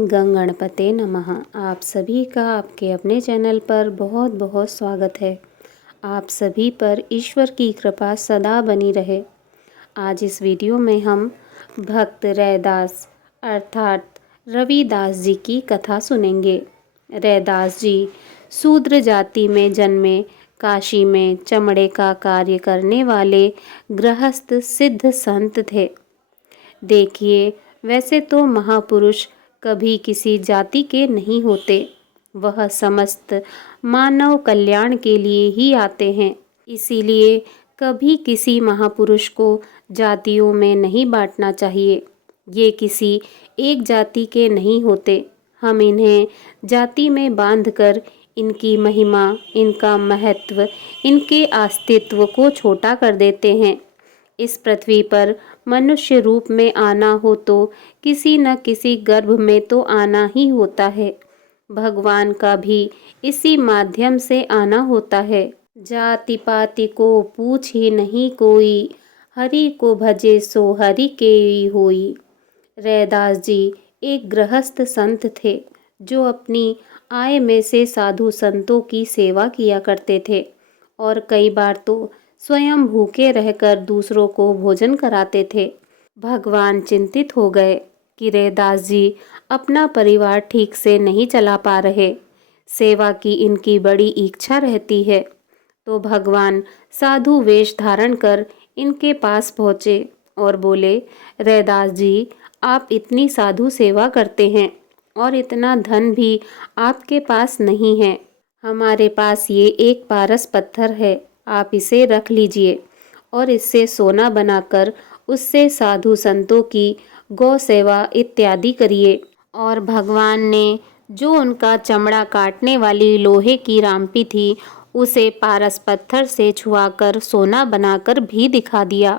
ओम गंगणपते नमः। आप सभी का आपके अपने चैनल पर बहुत बहुत स्वागत है। आप सभी पर ईश्वर की कृपा सदा बनी रहे। आज इस वीडियो में हम भक्त रैदास अर्थात रविदास जी की कथा सुनेंगे। रैदास जी शूद्र जाति में जन्मे, काशी में चमड़े का कार्य करने वाले गृहस्थ सिद्ध संत थे। देखिए, वैसे तो महापुरुष कभी किसी जाति के नहीं होते, वह समस्त मानव कल्याण के लिए ही आते हैं। इसीलिए कभी किसी महापुरुष को जातियों में नहीं बांटना चाहिए। ये किसी एक जाति के नहीं होते। हम इन्हें जाति में बांधकर इनकी महिमा, इनका महत्व, इनके अस्तित्व को छोटा कर देते हैं। इस पृथ्वी पर मनुष्य रूप में आना हो तो किसी न किसी गर्भ में तो आना ही होता है। भगवान का भी इसी माध्यम से आना होता है। जाति पाति को पूछ ही नहीं कोई, हरि को भजे सो हरि के ही होई। रैदास जी एक गृहस्थ संत थे जो अपनी आय में से साधु संतों की सेवा किया करते थे और कई बार तो स्वयं भूखे रहकर दूसरों को भोजन कराते थे। भगवान चिंतित हो गए कि रैदास जी अपना परिवार ठीक से नहीं चला पा रहे। सेवा की इनकी बड़ी इच्छा रहती है। तो भगवान साधु वेश धारण कर इनके पास पहुँचे और बोले, रैदास जी, आप इतनी साधु सेवा करते हैं और इतना धन भी आपके पास नहीं है। हमारे पास ये एक पारस पत्थर है, आप इसे रख लीजिए और इससे सोना बनाकर उससे साधु संतों की गौ सेवा इत्यादि करिए। और भगवान ने जो उनका चमड़ा काटने वाली लोहे की राम्पी थी उसे पारस पत्थर से छुआकर सोना बनाकर भी दिखा दिया।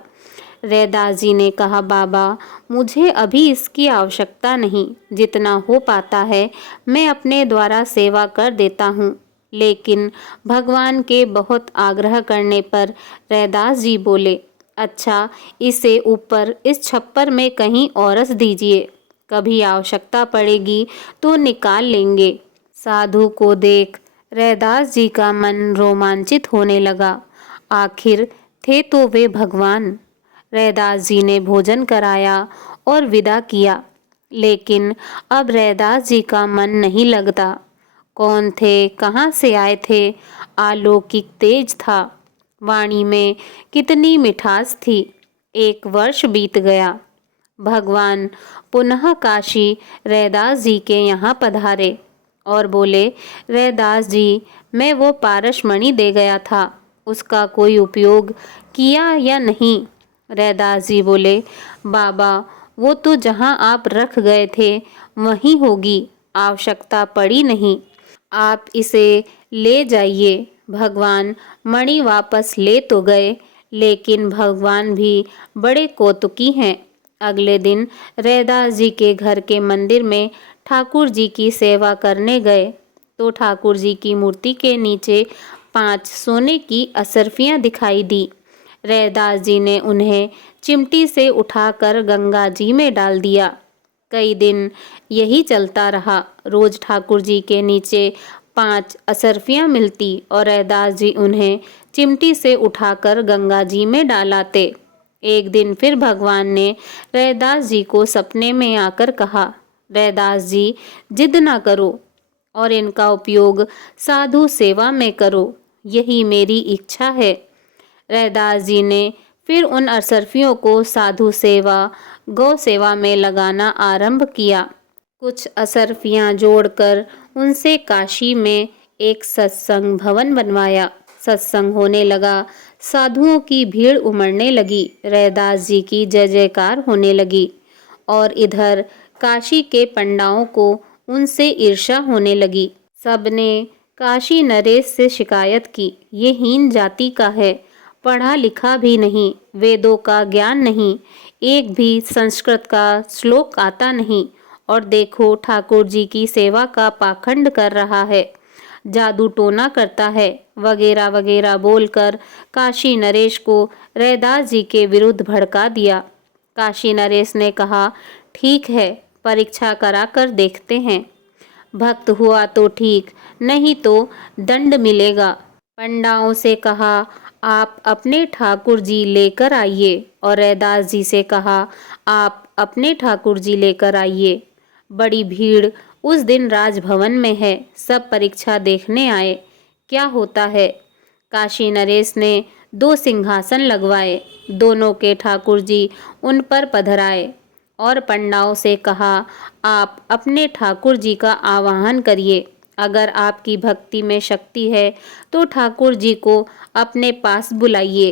रैदास जी ने कहा, बाबा, मुझे अभी इसकी आवश्यकता नहीं, जितना हो पाता है मैं अपने द्वारा सेवा कर देता हूँ। लेकिन भगवान के बहुत आग्रह करने पर रैदास जी बोले, अच्छा, इसे ऊपर इस छप्पर में कहीं और रख दीजिए, कभी आवश्यकता पड़ेगी तो निकाल लेंगे। साधु को देख रैदास जी का मन रोमांचित होने लगा। आखिर थे तो वे भगवान। रैदास जी ने भोजन कराया और विदा किया। लेकिन अब रैदास जी का मन नहीं लगता। कौन थे, कहाँ से आए थे? अलौकिक तेज था, वाणी में कितनी मिठास थी। 1 वर्ष बीत गया। भगवान पुनः काशी रैदास जी के यहाँ पधारे और बोले, रैदास जी, मैं वो पारस मणि दे गया था, उसका कोई उपयोग किया या नहीं? रैदास जी बोले, बाबा, वो तो जहाँ आप रख गए थे वहीं होगी, आवश्यकता पड़ी नहीं। आप इसे ले जाइए। भगवान मणि वापस ले तो गए, लेकिन भगवान भी बड़े कौतुकी हैं। अगले दिन रैदास जी के घर के मंदिर में ठाकुर जी की सेवा करने गए तो ठाकुर जी की मूर्ति के नीचे 5 सोने की असरफियाँ दिखाई दी। रैदास जी ने उन्हें चिमटी से उठाकर गंगा जी में डाल दिया। कई दिन यही चलता रहा। रोज ठाकुर जी के नीचे 5 असरफियाँ मिलती और रैदास जी उन्हें चिमटी से उठाकर गंगा जी में डालाते। एक दिन फिर भगवान ने रैदास जी को सपने में आकर कहा, रैदास जी, जिद ना करो और इनका उपयोग साधु सेवा में करो, यही मेरी इच्छा है। रैदास जी ने फिर उन असरफियों को साधु सेवा, गौ सेवा में लगाना आरंभ किया। कुछ असरफियाँ जोड़कर उनसे काशी में एक सत्संग भवन बनवाया। सत्संग होने लगा, साधुओं की भीड़ उमड़ने लगी, रैदास जी की जय जयकार होने लगी। और इधर काशी के पंडाओं को उनसे ईर्ष्या होने लगी। सबने काशी नरेश से शिकायत की, ये हीन जाति का है, पढ़ा लिखा भी नहीं, वेदों का ज्ञान नहीं, एक भी संस्कृत का श्लोक आता नहीं, और देखो ठाकुर जी की सेवा का पाखंड कर रहा है, जादू टोना करता है, वगैरह वगैरह बोलकर काशी नरेश को रैदास जी के विरुद्ध भड़का दिया। काशी नरेश ने कहा, ठीक है, परीक्षा कराकर देखते हैं। भक्त हुआ तो ठीक, नहीं तो दंड मिलेगा। पंडाओं से कहा, आप अपने ठाकुर जी लेकर आइए, और रैदास जी से कहा, आप अपने ठाकुर जी लेकर आइए। बड़ी भीड़ उस दिन राजभवन में है, सब परीक्षा देखने आए। क्या होता है? काशी नरेश ने 2 सिंहासन लगवाए, दोनों के ठाकुर जी उन पर पधराए और पंडाओं से कहा, आप अपने ठाकुर जी का आवाहन करिए। अगर आपकी भक्ति में शक्ति है तो ठाकुर जी को अपने पास बुलाइए।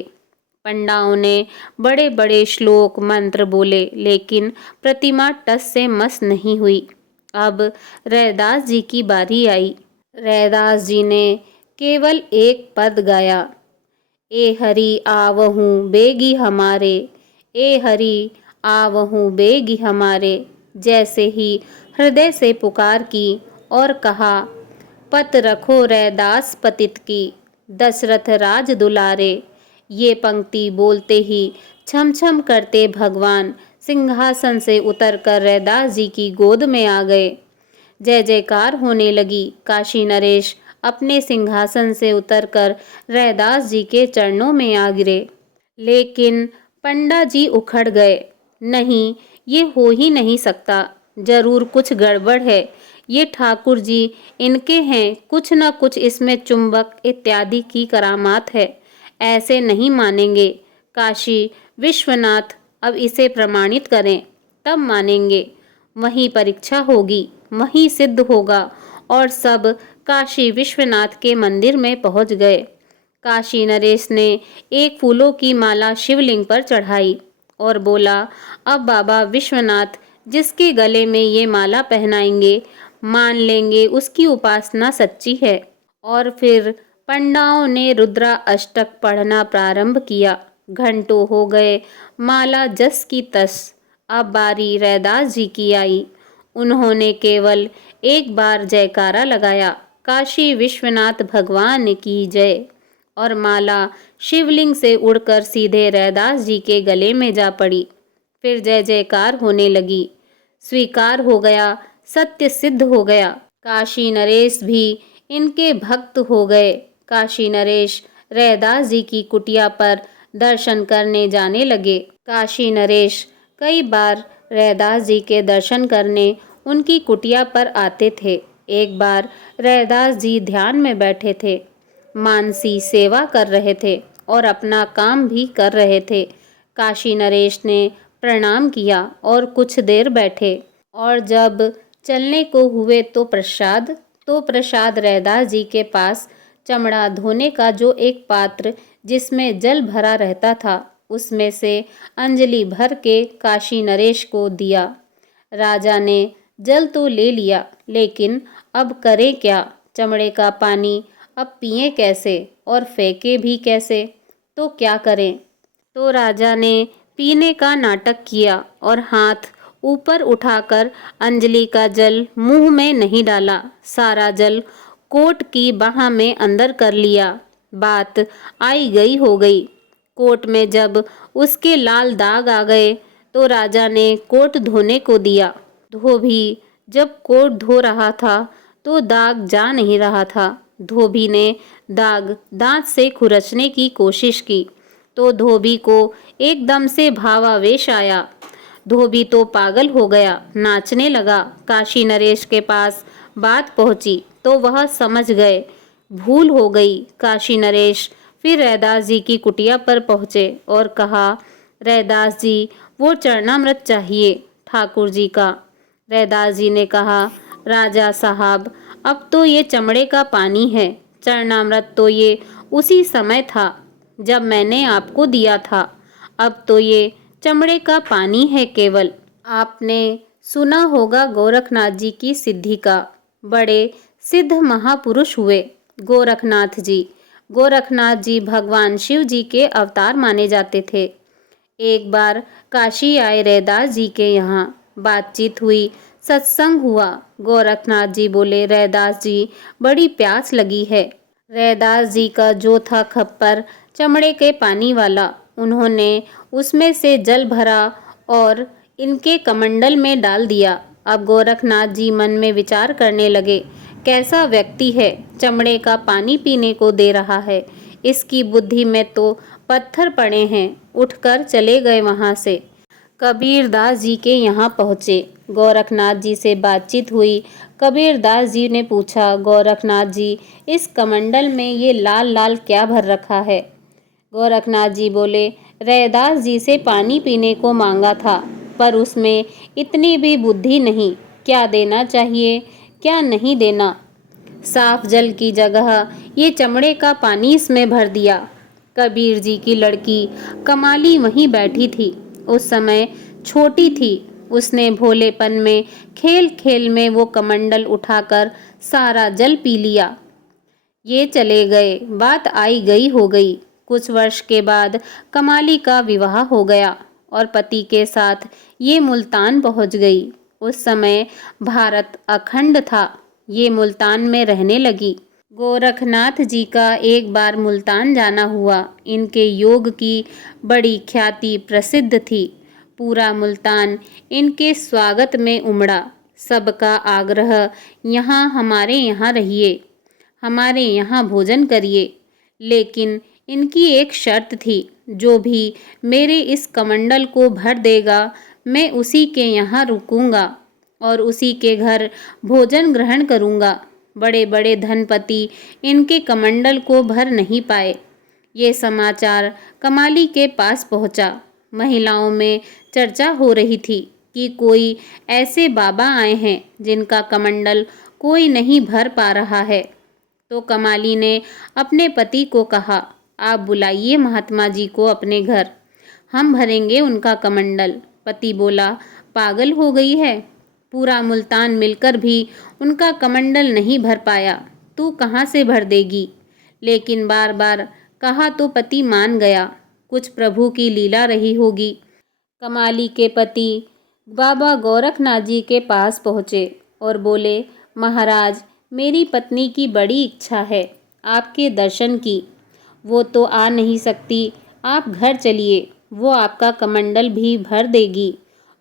पंडाओं ने बड़े बड़े श्लोक मंत्र बोले, लेकिन प्रतिमा टस से मस नहीं हुई। अब रैदास जी की बारी आई। रैदास जी ने केवल एक पद गाया, ए हरि आवहूँ बेगी हमारे, ए हरि आवहूँ बेगी हमारे। जैसे ही हृदय से पुकार की और कहा, पत रखो रैदास पतित की, दशरथ राज दुलारे। ये पंक्ति बोलते ही छम छम करते भगवान सिंहासन से उतरकर रैदास जी की गोद में आ गए। जय जयकार होने लगी। काशी नरेश अपने सिंहासन से उतरकर रैदास जी के चरणों में आ गिरे। लेकिन पंडा जी उखड़ गए। नहीं, ये हो ही नहीं सकता, जरूर कुछ गड़बड़ है। ये ठाकुर जी इनके हैं, कुछ न कुछ इसमें चुंबक इत्यादि की करामात है, ऐसे नहीं मानेंगे। काशी विश्वनाथ अब इसे प्रमाणित करें, तब मानेंगे। वहीं परीक्षा होगी, वहीं सिद्ध होगा। और सब काशी विश्वनाथ के मंदिर में पहुंच गए। काशी नरेश ने एक फूलों की माला शिवलिंग पर चढ़ाई और बोला, अब बाबा विश्वनाथ जिसके गले में ये माला पहनाएंगे, मान लेंगे उसकी उपासना सच्ची है। और फिर पंडाओं ने रुद्रा अष्टक पढ़ना प्रारंभ किया। घंटों हो गए, माला जस की तस। अब बारी रैदास जी की आई। उन्होंने केवल एक बार जयकारा लगाया, काशी विश्वनाथ भगवान की जय, और माला शिवलिंग से उड़कर सीधे रैदास जी के गले में जा पड़ी। फिर जय जयकार होने लगी। स्वीकार हो गया, सत्य सिद्ध हो गया। काशी नरेश भी इनके भक्त हो गए। काशी नरेश रैदास जी की कुटिया पर दर्शन करने जाने लगे। काशी नरेश कई बार रैदास जी के दर्शन करने उनकी कुटिया पर आते थे। एक बार रैदास जी ध्यान में बैठे थे, मानसी सेवा कर रहे थे और अपना काम भी कर रहे थे। काशी नरेश ने प्रणाम किया और कुछ देर बैठे, और जब चलने को हुए तो प्रसाद रैदास जी के पास चमड़ा धोने का जो एक पात्र जिसमें जल भरा रहता था, उसमें से अंजलि भर के काशी नरेश को दिया। राजा ने जल तो ले लिया, लेकिन अब करें क्या? चमड़े का पानी अब पिए कैसे और फेंके भी कैसे? तो क्या करें? तो राजा ने पीने का नाटक किया और हाथ ऊपर उठाकर अंजलि का जल मुंह में नहीं डाला, सारा जल कोट की बाह में अंदर कर लिया। बात आई गई हो गई। कोट में जब उसके लाल दाग आ गए तो राजा ने कोट धोने को दिया। धोबी जब कोट धो रहा था तो दाग जा नहीं रहा था। धोबी ने दाग दांत से खुरचने की कोशिश की तो धोबी को एकदम से भावावेश आया। धोबी तो पागल हो गया, नाचने लगा। काशी नरेश के पास बात पहुंची तो वह समझ गए, भूल हो गई। काशी नरेश फिर रैदास जी की कुटिया पर पहुँचे और कहा, रैदास जी, वो चरणामृत चाहिए ठाकुर जी का। रैदास जी ने कहा, राजा साहब, अब तो ये चमड़े का पानी है, चरणामृत तो ये उसी समय था जब मैंने आपको दिया था। अब तो ये चमड़े का पानी है केवल। आपने सुना होगा गोरखनाथ जी की सिद्धि का। बड़े सिद्ध महापुरुष हुए गोरखनाथ जी। गोरखनाथ जी भगवान शिव जी के अवतार माने जाते थे। एक बार काशी आए रैदास जी के यहाँ, बातचीत हुई, सत्संग हुआ। गोरखनाथ जी बोले, रैदास जी, बड़ी प्यास लगी है। रैदास जी का जो था खप्पर चमड़े के पानी वाला, उन्होंने उसमें से जल भरा और इनके कमंडल में डाल दिया। अब गोरखनाथ जी मन में विचार करने लगे, कैसा व्यक्ति है, चमड़े का पानी पीने को दे रहा है, इसकी बुद्धि में तो पत्थर पड़े हैं। उठकर चले गए वहाँ से। कबीरदास जी के यहाँ पहुँचे। गोरखनाथ जी से बातचीत हुई। कबीरदास जी ने पूछा, गोरखनाथ जी, इस कमंडल में ये लाल लाल क्या भर रखा है? गोरखनाथ जी बोले, रैदास जी से पानी पीने को मांगा था, पर उसमें इतनी भी बुद्धि नहीं, क्या देना चाहिए क्या नहीं देना। साफ जल की जगह ये चमड़े का पानी इसमें भर दिया। कबीर जी की लड़की कमाली वहीं बैठी थी। उस समय छोटी थी। उसने भोलेपन में खेल खेल में वो कमंडल उठाकर सारा जल पी लिया। ये चले गए, बात आई गई हो गई। कुछ वर्ष के बाद कमाली का विवाह हो गया और पति के साथ ये मुल्तान पहुंच गई। उस समय भारत अखंड था। ये मुल्तान में रहने लगी। गोरखनाथ जी का एक बार मुल्तान जाना हुआ। इनके योग की बड़ी ख्याति प्रसिद्ध थी। पूरा मुल्तान इनके स्वागत में उमड़ा। सबका आग्रह, यहाँ हमारे यहाँ रहिए, हमारे यहाँ भोजन करिए। लेकिन इनकी एक शर्त थी, जो भी मेरे इस कमंडल को भर देगा, मैं उसी के यहाँ रुकूंगा और उसी के घर भोजन ग्रहण करूंगा। बड़े बड़े धनपति इनके कमंडल को भर नहीं पाए। ये समाचार कमाली के पास पहुंचा। महिलाओं में चर्चा हो रही थी कि कोई ऐसे बाबा आए हैं जिनका कमंडल कोई नहीं भर पा रहा है। तो कमाली ने अपने पति को कहा, आप बुलाइए महात्मा जी को अपने घर, हम भरेंगे उनका कमंडल। पति बोला, पागल हो गई है, पूरा मुल्तान मिलकर भी उनका कमंडल नहीं भर पाया, तू कहाँ से भर देगी? लेकिन बार बार कहा तो पति मान गया। कुछ प्रभु की लीला रही होगी। कमाली के पति बाबा गोरखनाथ जी के पास पहुँचे और बोले, महाराज, मेरी पत्नी की बड़ी इच्छा है आपके दर्शन की। वो तो आ नहीं सकती, आप घर चलिए, वो आपका कमंडल भी भर देगी।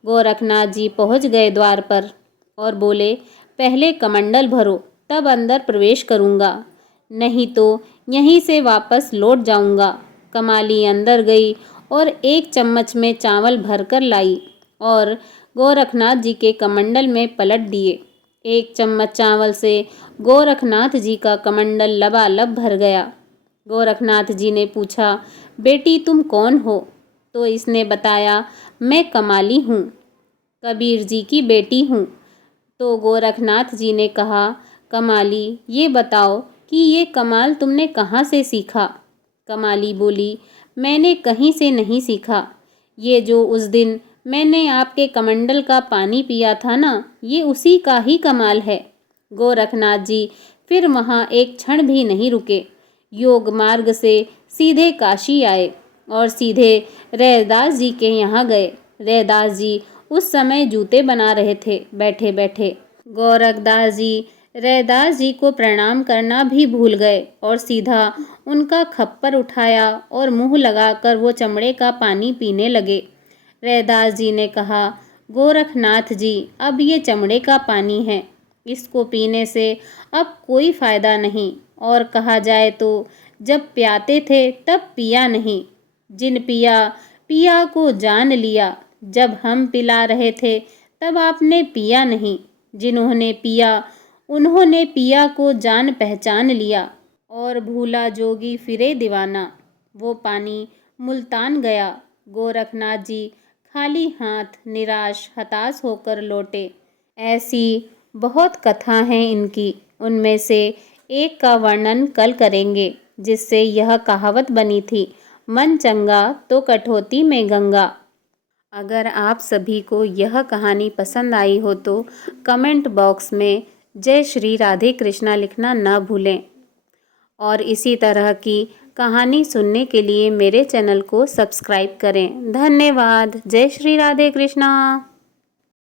गोरखनाथ जी पहुंच गए द्वार पर और बोले, पहले कमंडल भरो, तब अंदर प्रवेश करूंगा, नहीं तो यहीं से वापस लौट जाऊंगा। कमाली अंदर गई और एक चम्मच में चावल भरकर लाई और गोरखनाथ जी के कमंडल में पलट दिए। एक चम्मच चावल से गोरखनाथ जी का कमंडल लबालब भर गया। गोरखनाथ जी ने पूछा, बेटी तुम कौन हो? तो इसने बताया, मैं कमाली हूँ, कबीर जी की बेटी हूँ। तो गोरखनाथ जी ने कहा, कमाली, ये बताओ कि ये कमाल तुमने कहाँ से सीखा? कमाली बोली, मैंने कहीं से नहीं सीखा। ये जो उस दिन मैंने आपके कमंडल का पानी पिया था ना, ये उसी का ही कमाल है। गोरखनाथ जी फिर वहाँ एक क्षण भी नहीं रुके। योग मार्ग से सीधे काशी आए और सीधे रैदास जी के यहाँ गए। रैदास जी उस समय जूते बना रहे थे बैठे बैठे। गोरखदास जी रैदास जी को प्रणाम करना भी भूल गए और सीधा उनका खप्पर उठाया और मुंह लगाकर वो चमड़े का पानी पीने लगे। रैदास जी ने कहा, गोरखनाथ जी, अब ये चमड़े का पानी है, इसको पीने से अब कोई फ़ायदा नहीं, और कहा जाए तो जब प्याते थे तब पिया नहीं, जिन पिया पिया को जान लिया, जब हम पिला रहे थे तब आपने पिया नहीं, जिन्होंने पिया उन्होंने पिया को जान पहचान लिया, और भूला जोगी फिरे दीवाना। वो पानी मुल्तान गया। गोरखनाथ जी खाली हाथ निराश हताश होकर लौटे। ऐसी बहुत कथा हैं इनकी। उनमें से एक का वर्णन कल करेंगे, जिससे यह कहावत बनी थी, मन चंगा तो कठौती में गंगा। अगर आप सभी को यह कहानी पसंद आई हो तो कमेंट बॉक्स में जय श्री राधे कृष्णा लिखना न भूलें, और इसी तरह की कहानी सुनने के लिए मेरे चैनल को सब्सक्राइब करें। धन्यवाद। जय श्री राधे कृष्णा।